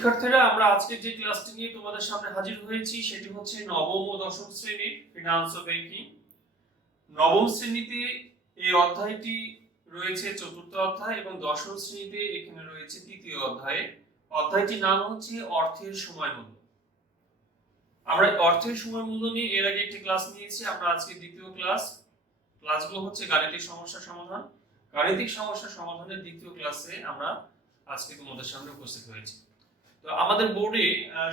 শিক্ষার্থীরা, আমরা আজকে যে ক্লাসটি নিয়ে তোমাদের সামনে হাজির হয়েছি সেটি হচ্ছে নবম ও দশম শ্রেণীর ফিনান্স ও ব্যাংকিং। নবম শ্রেণীতে এই অধ্যায়টি রয়েছে চতুর্থ অধ্যায় এবং দশম শ্রেণীতে এখানে রয়েছে তৃতীয় অধ্যায়। অধ্যায়টির নাম হচ্ছে অর্থের সময় মূল্য। আমরা অর্থের সময় মূল্য নিয়ে এর আগে একটি ক্লাস নিয়েছি, আমরা আজকে দ্বিতীয় ক্লাসগুলো হচ্ছে গাণিতিক সমস্যা সমাধান। গাণিতিক সমস্যা সমাধানের দ্বিতীয় ক্লাসে আমরা আজকে তোমাদের সামনে উপস্থিত হয়েছি। তো আমাদের বোর্ডে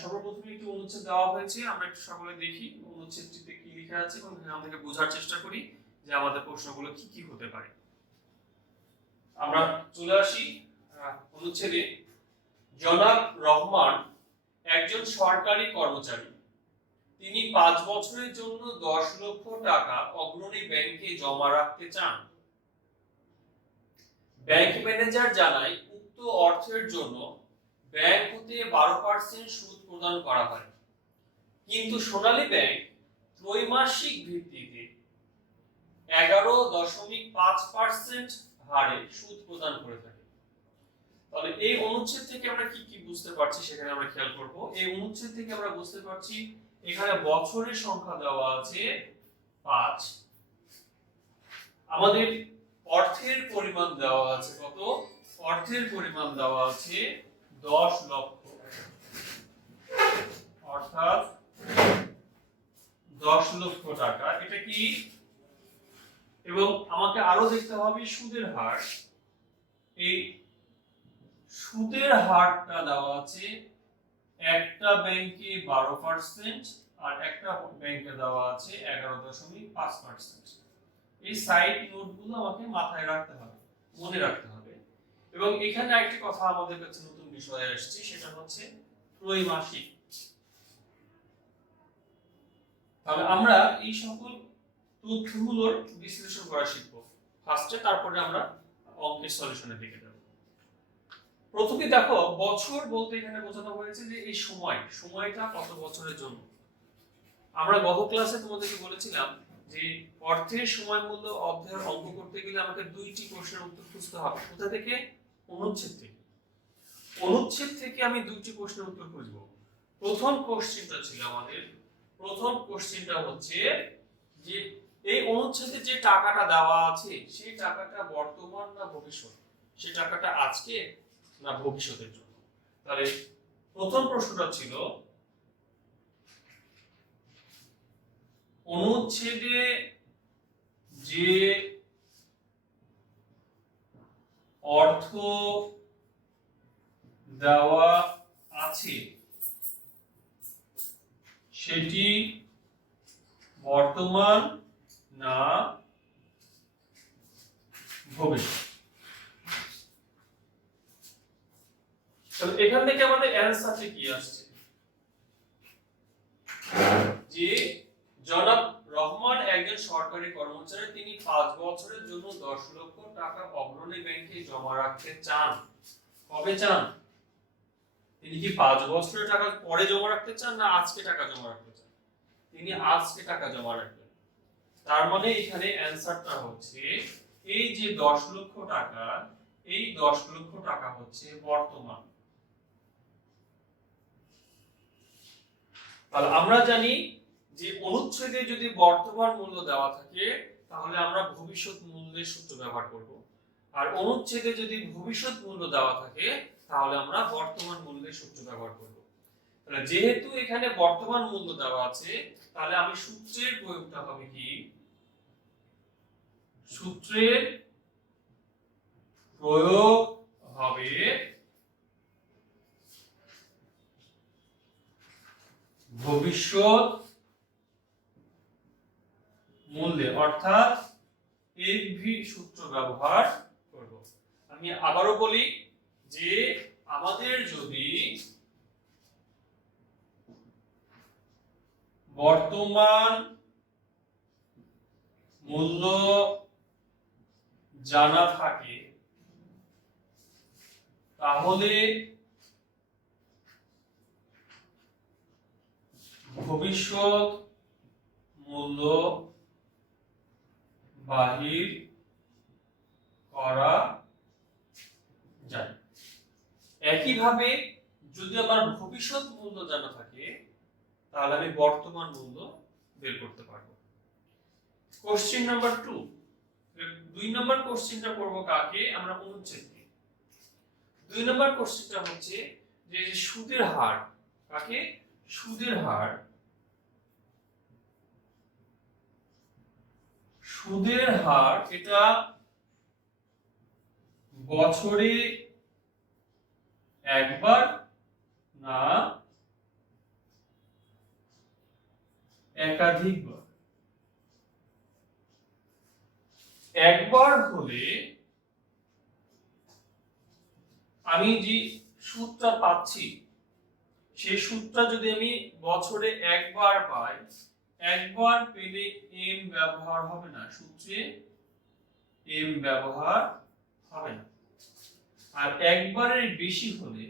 সর্বপ্রথমে একটি অনুচ্ছেদ দেওয়া হয়েছে, আমরা একটু সকলে দেখি অনুচ্ছেদটিতে কি লেখা আছে এবং আমাদেরকে বোঝার চেষ্টা করি যে আমাদের প্রশ্নগুলো কি কি হতে পারে। আমরা চলে আসি অনুচ্ছেদে। জনাব রহমান একজন সরকারি কর্মচারী। তিনি 5 বছরের জন্য 10 লক্ষ টাকা অগ্রণী ব্যাংকে জমা রাখতে চান। ব্যাংক ম্যানেজার জানায় উক্ত অর্থের জন্য ব্যাংক হতে 12% সুদ প্রদান করা হয়, কিন্তু সোনালী ব্যাংক ত্রৈমাসিক ভিত্তিতে 11.5% হারে সুদ প্রদান করে থাকে। তাহলে এই অনুচ্ছেদ থেকে আমরা কি কি বুঝতে পারছি সেখানে আমরা খেয়াল করব। এই অনুচ্ছেদ থেকে আমরা বুঝতে পারছি এখানে বছরের সংখ্যা দেওয়া আছে 5, আমাদের অর্থের পরিমাণ দেওয়া আছে কত? অর্থের পরিমাণ দেওয়া আছে 10 লক্ষ, অর্থাৎ 10 লক্ষ টাকা। এটা কি? এবং আমাকে আরো দেখতে হবে সুদের হার। এই সুদের হারটা দেওয়া আছে একটা ব্যাংকে 12% আর একটা ব্যাংকে দেওয়া আছে 11.5%। এই সাইড নোটগুলো আমাকে মাথায় রাখতে হবে, মনে রাখতে হবে। এবং এখানে আরেকটি কথা আমাদের কাছে নতুন বিষয় আসছে, সেটা হচ্ছে ত্রৈমাসিক। তাহলে আমরা এই সকল তথ্যগুলোর বিশ্লেষণ করা শিখব ফার্স্টে, তারপরে আমরা অঙ্কের সলিউশনের দিকে যাব। প্রথমে দেখো, বছর বলতে এখানে বোঝানো হয়েছে যে এই সময়টা কত বছরের জন্য। আমরা গত ক্লাসে তোমাদেরকে বলেছিলাম যে অর্থের সময় মূল্য অধ্যায়ের অঙ্ক করতে গেলে আমাকে 2টি প্রশ্নের উত্তর খুঁজতে হবে। কোথা থেকে? অনুচ্ছেদ থেকে। অনুচ্ছেদ থেকে আমি 2টি প্রশ্নের উত্তর খুঁজব। প্রথম কোশ্চেনটা ছিল আমাদের, প্রথম কোশ্চেনটা হচ্ছে যে এই অনুচ্ছেদে যে টাকাটা দেওয়া আছে সেই টাকাটা বর্তমান না ভবিষ্যৎ, সেই টাকাটা আজকে না ভবিষ্যতের জন্য। তাহলে প্রথম প্রশ্নটা ছিল অনুচ্ছেদে যে অর্থ দেওয়া আছে সেটি বর্তমান না ভবিষ্যৎ। তাহলে এখান থেকে আমাদের অ্যানসারটি কি আসছে? যে জনাব রহমান একজন সরকারি কর্মচারী, তিনি 5 বছরের জন্য 10 লক্ষ টাকা অগ্রণী ব্যাংকে জমা রাখতে চান। কবে চান? তিনি কি 5 বছরের টাকা পরে জমা রাখতে চান না আজকে টাকা জমা রাখতে চান? তিনি আজকে টাকা জমা রাখবেন। তার মানে এখানে অ্যানসারটা হচ্ছে এই যে 10 লক্ষ টাকা, এই 10 লক্ষ টাকা হচ্ছে বর্তমান। তাহলে আমরা জানি যে অনুচ্ছেদে যদি বর্তমান মূল্য দেওয়া থাকে তাহলে আমরা ভবিষ্যৎ মূল্যের সূত্র ব্যবহার করব, আর অনুচ্ছেদে যদি ভবিষ্যৎ মূল্য দেওয়া থাকে তাহলে আমরা বর্তমান মূল্যের সূত্র ব্যবহার করব। তাহলে যেহেতু এখানে বর্তমান মূল্য দেওয়া আছে তাহলে আমি সূত্রের প্রয়োগটা হবে কি? সূত্রের প্রয়োগ হবে ভবিষ্যৎ মূল্যে, অর্থাৎ এফভি সূত্র ব্যবহার করব। আমি আবারও বলি যে আমাদের যদি বর্তমান মূল্য জানা থাকে তাহলে ভবিষ্যৎ মূল্য বাহির করা যায়। একইভাবে যদি আমার ভবিষ্যৎ মূল্য জানা থাকে তাহলে আমি বর্তমান মূল্য বের করতে পারবো। কোশ্চেন নাম্বার 2, 2 নম্বর কোশ্চেনটা করব কাকে, আমরা অনুচ্ছেদকে। 2 নম্বর কোশ্চেনটা হচ্ছে যে সুদের হার, কাকে, সুদের হার, সুদের হার এটা বছরে একবার না একাধিকবার। একবার হলে আমি যে সুদটা পাচ্ছি সেই সুদটা যদি আমি বছরে একবার পাই, একবার পেলে এম ব্যবহার হবে না, সূত্রে এম ব্যবহার হবে না। আর একবারের বেশি হলে,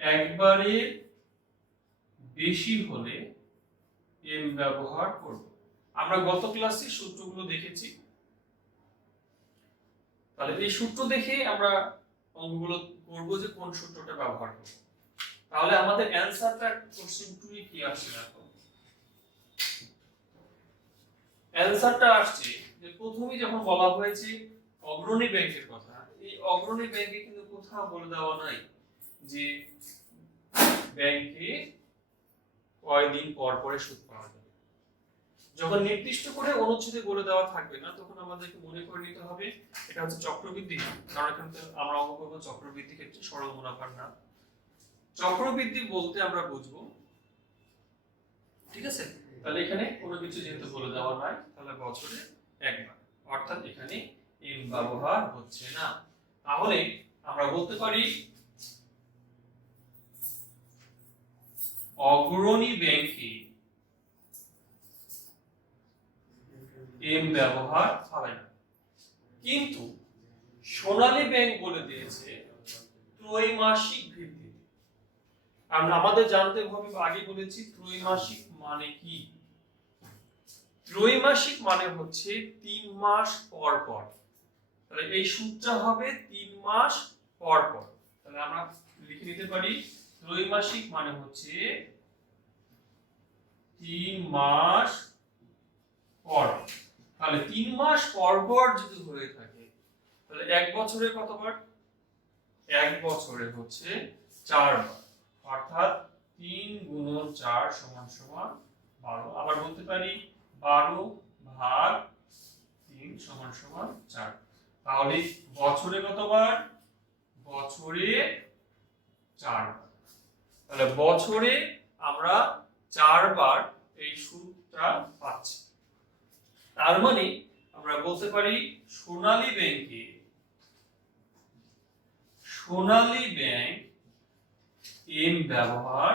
একবারের বেশি হলে এম ব্যবহার করব। আমরা গত ক্লাসে সূত্রগুলো দেখেছি, তাহলে এই সূত্র দেখে আমরা অঙ্কগুলো করব যে কোন সূত্রটা ব্যবহার করব। তাহলে আমাদের অ্যানসারটা কোশ্চেন 2 এ কি আসছে দেখো। অ্যানসারটা আসছে যে প্রথমেই যখন বলা হয়েছে অগ্রণী ব্যাংকের কথা, এই অগ্রণী ব্যাংকে কিন্তু কোথাও বলে দেওয়া নাই যে ব্যাংকে কয়দিন পর পরে সুদ পাওয়া যাবে। যখন নির্দিষ্ট করে অনুচ্ছেদে বলে দেওয়া থাকবে না তখন আমাদেরকে মনে করে নিতে হবে এটা হচ্ছে চক্রবৃদ্ধি, কারণ এখানে আমরা অঙ্ক করব চক্রবৃদ্ধি ক্ষেত্রে সরল মুনাফার না। চক্রবৃদ্ধি বলতে আমরা বুঝবো, ঠিক আছে। তাহলে এখানে কোনো কিছু যেহেতু বলে দেওয়া নাই তাহলে বছরে একবার, অর্থাৎ এখানে এম ব্যবহার হচ্ছে না। তাহলে আমরা বলতে পারি অগ্রণী ব্যাংকে এম ব্যবহার হবে না। কিন্তু সোনালী ব্যাংক বলে দিয়েছে ত্রৈমাসিক ভিত্তিতে। আমরা আমাদের জানতে হবে, আগে বলেছি ত্রৈমাসিক মানে কি। ত্রৈমাসিক মানে হচ্ছে 3 মাস পর পর। তাহলে এই সুদটা হবে 3 মাস পর পর। তাহলে আমরা লিখে নিতে পারি ত্রৈমাসিক মানে হচ্ছে 3 মাস পর। তাহলে 3 মাস পর পর যদি হয়ে থাকে তাহলে এক বছরে কতবার, এক বছরে হচ্ছে 4 বার, অর্থাৎ 3 গুণন 4 সমান সমান 12। আবার বলতে পারি 12 ভাগ 3 সমান সমান 4। তাহলে বছরে কতবার, বছরে 4 বার। তাহলে বছরে আমরা 4 বার এই সুদটা পাচ্ছি। তার মানে আমরা বলতে পারি সোনালী ব্যাংকে, সোনালী ব্যাংক এম ব্যবহার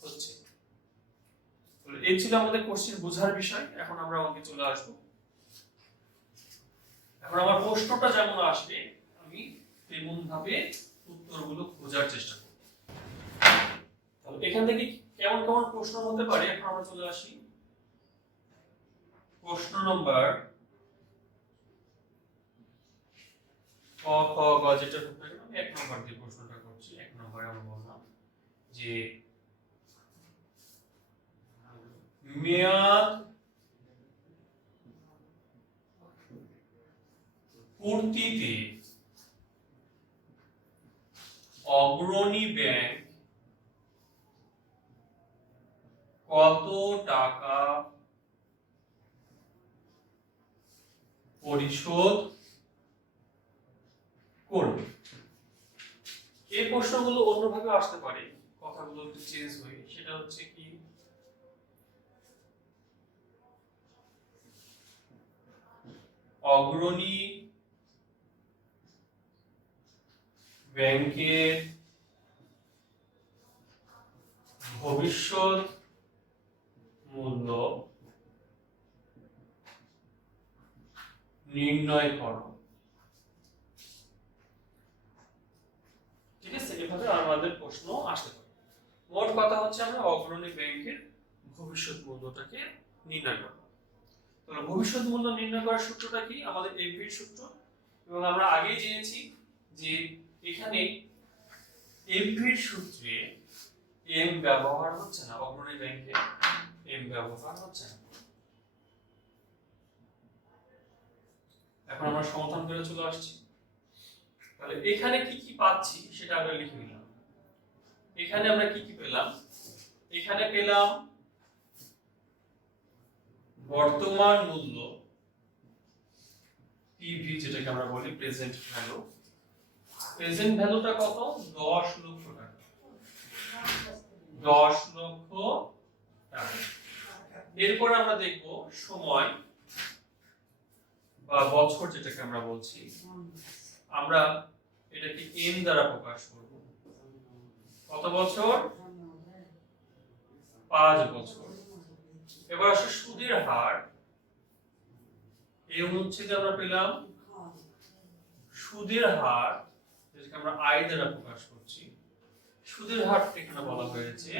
হচ্ছে। এই ছিল আমাদের কোশ্চেন বোঝার বিষয়। এখন আমরা অঙ্কে চলে আসবো। এখন আমার প্রশ্নটা যেমন আসবে আমি তেমন ভাবে উত্তরগুলো খোঁজার চেষ্টা করব। তাহলে এখান থেকে কেমন কেমন প্রশ্ন হতে পারে এখন আমরা চলে আসি। প্রশ্ন নম্বর ক খ গ যেটা হোক না কেন, আমি 1 নম্বর দিয়ে প্রশ্নটা করছি। 1 নম্বরে আমরা বললাম যে মেয়াদ পূর্তিতে অগ্রণী ব্যাংক কত টাকা পরিশোধ করবে। এই প্রশ্নগুলো অন্যভাবে আসতে পারে, কথাগুলো একটু চেঞ্জ হয়ে। সেটা হচ্ছে কি, অগ্রণী ব্যাংকের ভবিষ্যৎ মূল্য নির্ণয় করো। ঠিক আছে, এভাবে আমাদের প্রশ্ন আসতে পারে। মোট কথা হচ্ছে আমরা অগ্রণী ব্যাংকের ভবিষ্যৎ মূল্যটাকে নির্ণয় করব। তাহলে ভবিষ্যৎ মূল্য নির্ণয় করার সূত্রটা কি, আমাদের এফবির সূত্র। এবং আমরা আগেই জেনেছি যে এখানে এমভির সূত্রে এম ব্যবহার হচ্ছে না, অগ্রণী ব্যাংকে এম ব্যবহার হচ্ছে না। এখন আমরা সমাধান করে চলে আসছি। তাহলে এখানে কি কি পাচ্ছি সেটা আমরা লিখে নিলাম। এখানে আমরা কি কি পেলাম? এখানে পেলাম বর্তমান মূল্য পিভি, যেটাকে আমরা বলি প্রেজেন্ট ভ্যালু। প্রেজেন্ট ভ্যালুটা কত? 10 লক্ষ টাকা। 10 লক্ষ টাকা। এরপর আমরা দেখব সময় বা বছর, যেটাকে আমরা বলছি, আমরা এটাকে এন দ্বারা প্রকাশ করব। কত বছর? 5 বছর। এবার আসলে সুদের হার, এই অনুচ্ছেদে আমরা পেলাম সুদের হার, যেটাকে আমরা আই দ্বারা প্রকাশ করছি। সুদের হার এখানে বলা হয়েছে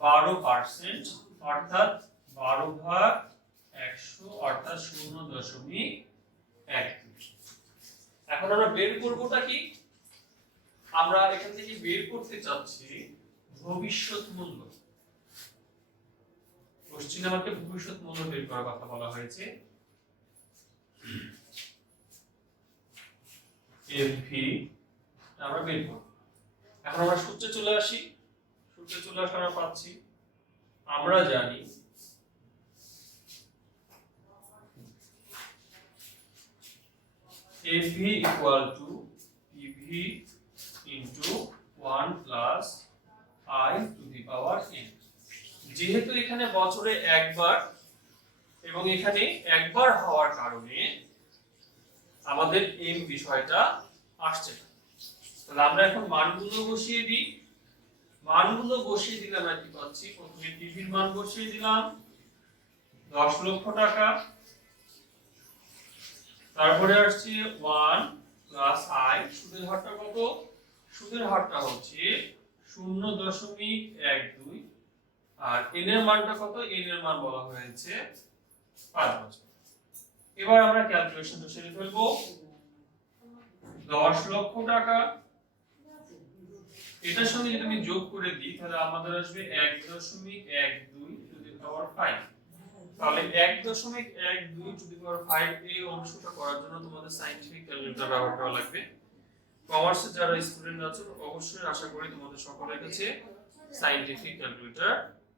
12%, অর্থাৎ 12/100, অর্থাৎ 0.1। এখন আমরা বের করবোটা কি? আমরা এখান থেকে বের করতে চাচ্ছি ভবিষ্যৎ মূল্য। কোশ্চেনে আমাকে ভবিষ্যৎ মূল্য বের করার কথা বলা হয়েছে। এফভি আমরা বের করব। এখন আমরা সূত্রে চলে আসি। সূত্রে চলে আসলে আমরা পাচ্ছি, আমরা জানি FV equal to PV into 1 plus I to the power n। যেহেতু এখানে বছরে একবার এবং এখানে একবার হওয়ার কারণে আমাদের m বিষয়টা আসছে না। তাহলে আমরা এখন মানগুলো বসিয়ে দিই। মানগুলো বসিয়ে দিলে আমরা কি পাচ্ছি? প্রথমে PV এর মান বসিয়ে দিলাম 10 লক্ষ টাকা। তারপরে আসছে 1 প্লাস আই। সুদের হারটা কত? সুদের হারটা হচ্ছে 0.12, আর এন এর মানটা কত? এন এর মান বলা হয়েছে 5 বছর। এবার আমরা ক্যালকুলেশনটা সেরে ফেলবো। 10 লক্ষ টাকা, এটার সঙ্গে যদি আমি যোগ করে দিই তাহলে আমাদের আসবে 1.12 টু দি পাওয়ার 5। তাহলে 1.12 টু দি পাওয়ার 5 এই অংশটা করার জন্য তোমাদের সায়েন্টিফিক ক্যালকুলেটর ব্যবহার করা লাগবে। কমার্সের যারা স্টুডেন্ট আছো অবশ্যই আশা করি তোমাদের সকলের কাছে সায়েন্টিফিক ক্যালকুলেটর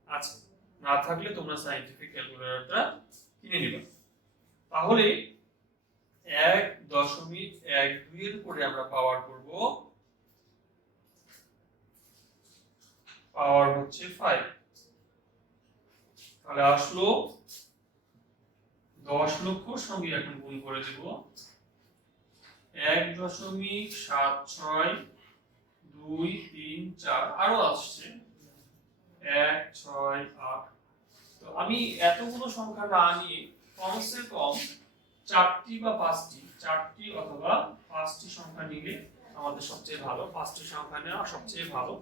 আছে। না থাকলে তোমরা সায়েন্টিফিক ক্যালকুলেটরটা কিনে নিবে। তাহলে 1.12 এর উপরে আমরা পাওয়ার করব, পাওয়ার হচ্ছে 5। তাহলে আসলো 10 লক্ষ সঙ্গে এখন গুণ করে দেব 1.7623৪, আরো আসছে 1, 6, 8। তো আমি এতগুলো সংখ্যা না নিয়ে কমসে কম 4টি বা 5টি, 4টি অথবা 5টি সংখ্যা নিলে আমাদের সবচেয়ে ভালো। 5টি সংখ্যা নেওয়া সবচেয়ে ভালো।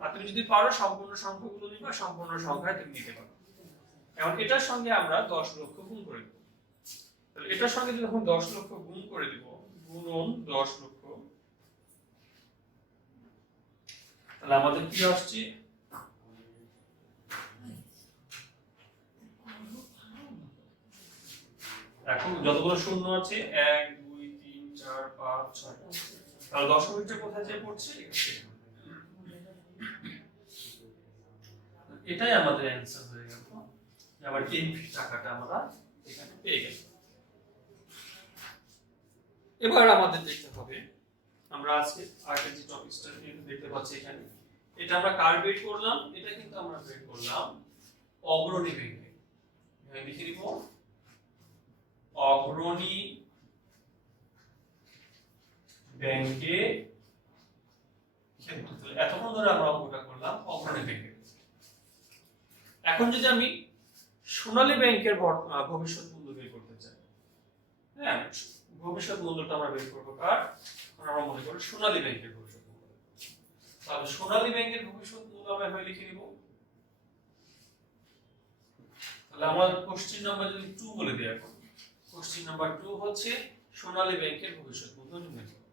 আর তুমি যদি পারো সম্পূর্ণ সংখ্যাগুলো নিবা, সম্পূর্ণ সংখ্যায় তুমি নিতে পারো। এখন এটার সঙ্গে আমরা 10 লক্ষ গুণ করে দেব। তাহলে এটার সঙ্গে যখন 10 লক্ষ গুণ করে দেব, গুণন 10 লক্ষ, তাহলে আমাদের কি আসছে? এখন যতগুলো শূন্য আছে 1, 2, 3, 4, 5, 6, তাহলে দশমিকটা কোথায় যে পড়ছে? এটাই আমাদের অ্যানসার হয়ে গেল। আবার এই টাকাটা আমরা এখানে পেয়ে গেলাম। এবার আমাদের দেখতে হবে, আমরা আজকে আরেকটা যে টপিকটা দেখতে পাচ্ছি এখানে, এটা আমরা কার বের করলাম? এটা কিন্তু আমরা বের করলাম অগ্রণী ব্যাংকে। লিখে দিব অগ্রণী ব্যাংকে। এতক্ষণ ধরে আমরা অঙ্কটা করলাম অগ্রণী ব্যাংকে। এখন যদি আমি সোনালী ব্যাংকের ভবিষ্যৎ মূল্য বের করতে চাই, হ্যাঁ, ভবিষ্যৎ মূল্যটা আমরা বের করবো কার? আমরা মনে করি সোনালী ব্যাংকের ভবিষ্যৎ মূল্য। তাহলে সোনালী ব্যাংকের ভবিষ্যৎ মূল্য আমরা এভাবে লিখে নিব। তাহলে আমরা কোশ্চেন নাম্বার যদি 2 বলে দিই, এখন কোশ্চেন নাম্বার 2 হচ্ছে সোনালী ব্যাংকের ভবিষ্যৎ মূল্য নির্ণয় করো।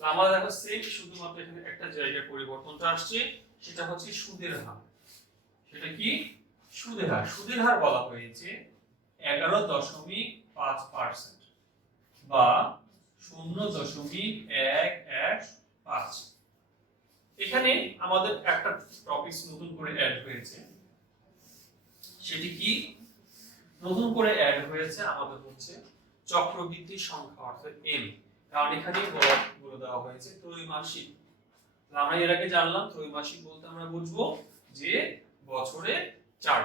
আমরা দেখো সেম, শুধুমাত্র এখানে একটা জায়গায় পরিবর্তনটা আসছে, সেটা হচ্ছে সুদের হার। সেটা কি? সুদের হার। সুদের হার বলা হয়েছে 11.5% বা 0.115। এখানে আমাদের একটা টপিক নতুন করে অ্যাড হয়েছে, সেটি কি? নতুন করে অ্যাড হয়েছে আমাদের হচ্ছে চক্রবৃদ্ধি সংখ্যা অর্থাৎ এম। কারণ এখানে বলে দেওয়া হয়েছে ত্রৈমাসিক। আমরা এর আগে জানলাম ত্রৈমাসিক বলতে আমরা বুঝবো যে বছরে 4।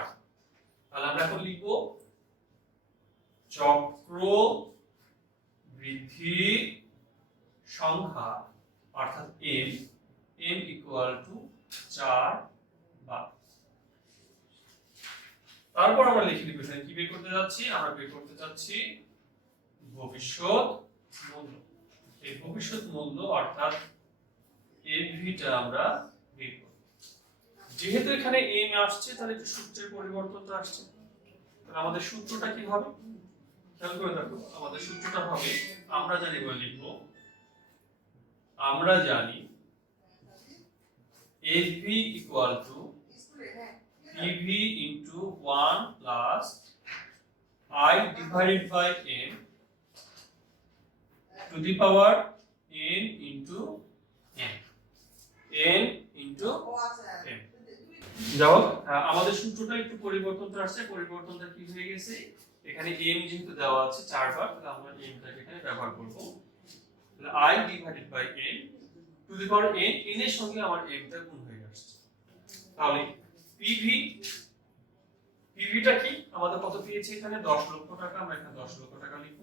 তাহলে আমরা এখন লিখব চক্র বৃদ্ধি সংখ্যা অর্থাৎ এম, m ইকুয়াল টু 4 বা। তারপর আমরা লিখে দিব এখানে কি বের করতে যাচ্ছি? আমরা বের করতে যাচ্ছি ভবিষ্যৎ মূল্য। এই ভবিষ্যৎ মূল্য অর্থাৎ এফভিটা আমরা বের করব। যেহেতু এখানে এম আসছে তাহলে একটু সূত্রের পরিবর্তনটা আসছে। তাহলে আমাদের সূত্রটা কি হবে? খেয়াল করে দেখো, আমাদের সূত্রটা হবে, আমরা জানি বলে লিখব, আমরা জানি FV equal to PV into 1 plus I divided by n to the power n into n into n। যাও, আমাদের সূত্রটা একটু পরিবর্তনটা আসছে। পরিবর্তনটা কি হয়ে গেছে? এখানে m যেহেতু দেওয়া আছে 4 বার, তাহলে আমরা m টাকে এখানে ব্যবহার করব। তাহলে I divided by n to the power n, n এর সঙ্গে আমার m টা গুণ হয়ে আসছে। তাহলে PV টা কি? আমাদের কত পেয়েছি এখানে? 10 লক্ষ টাকা। আমরা এখানে 10 লক্ষ টাকা লিখব।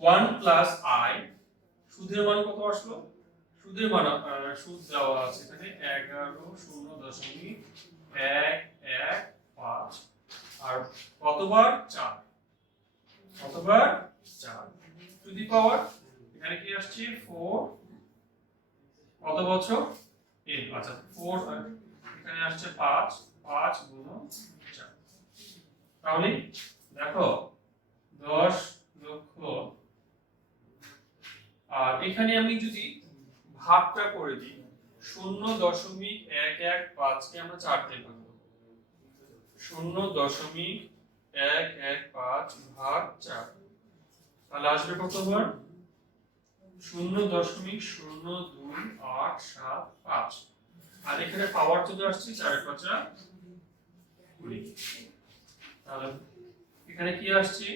1 প্লাস I, সুদের মান কত আসলো? সুদের মান সুদ দেওয়া আছে এখানে 11.115 আর কতবার? 4। কতবার? 4 টু দি পাওয়ার এখানে কি আসছে? 4। কত বছর? n। আচ্ছা 4 এখানে আসছে 5 গুণ 4। তাহলে দেখো 10 লক্ষ, আর এখানে আমি যদি ভাগটা করে দিই 0.115 কে আমরা 4 দিয়ে ভাগ করব। 0.115 ভাগ 4, তাহলে আসবে কতবার? 0.02875। আর এখানে পাওয়ার চলে আসছে 4 এর 5 20। তাহলে এখানে কি আসছে?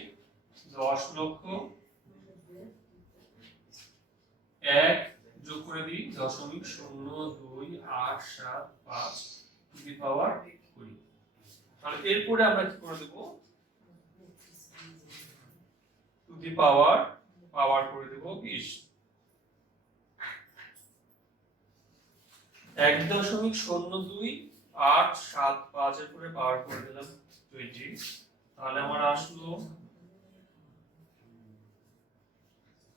10 লক্ষ, 1 যোগ করে দিই 0.02875 টু দি পাওয়ার 20। তাহলে এরপরে আমরা কি করে দেব? টু দি পাওয়ার করে দেব 20। 1.02875 এর পরে পাওয়ার করে দিলাম 20। তাহলে আমার আসলো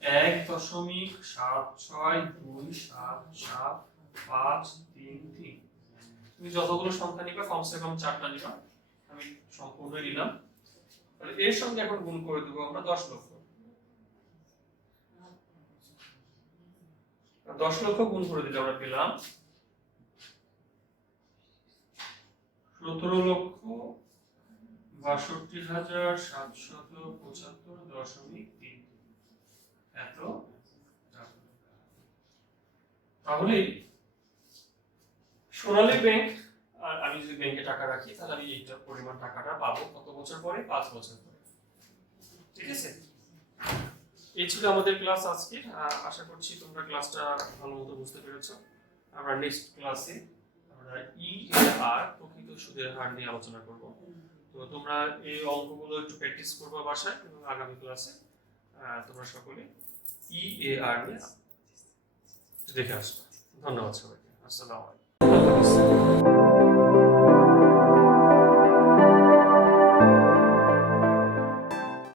1.76277533। তুমি যতগুলো সংখ্যা নিবা কমসে কম 4টা নিবা, আমি সম্পূর্ণ নিলাম। তাহলে এর সঙ্গে এখন গুণ করে দেব আমরা 10 লক্ষ। 10 লক্ষ গুণ করে দিলে আমরা পেলাম 17,62,775.3। এত। তাহলে সোনালী ব্যাংক, আর আমি যদি ব্যাংকে টাকা রাখি তাহলে আমি এইটা পরিমাণ টাকাটা পাবো কত বছর পরে? 5 বছর পরে। ঠিক আছে, এই ছিল আমাদের ক্লাস আজকে। আশা করছি তোমরা ক্লাসটা ভালো মতো বুঝতে পেরেছো। আমরা নেক্সট ক্লাসে আমরা EAR প্রকৃত সুদের হার নিয়ে আলোচনা করব। তো তোমরা এই অঙ্কগুলো একটু প্র্যাকটিস করবে বাসায়, এবং আগামী ক্লাসে তোমরা সকলে EAR নিয়ে দেখে আসবে। ধন্যবাদ সবাইকে। আসসালামু আলাইকুম।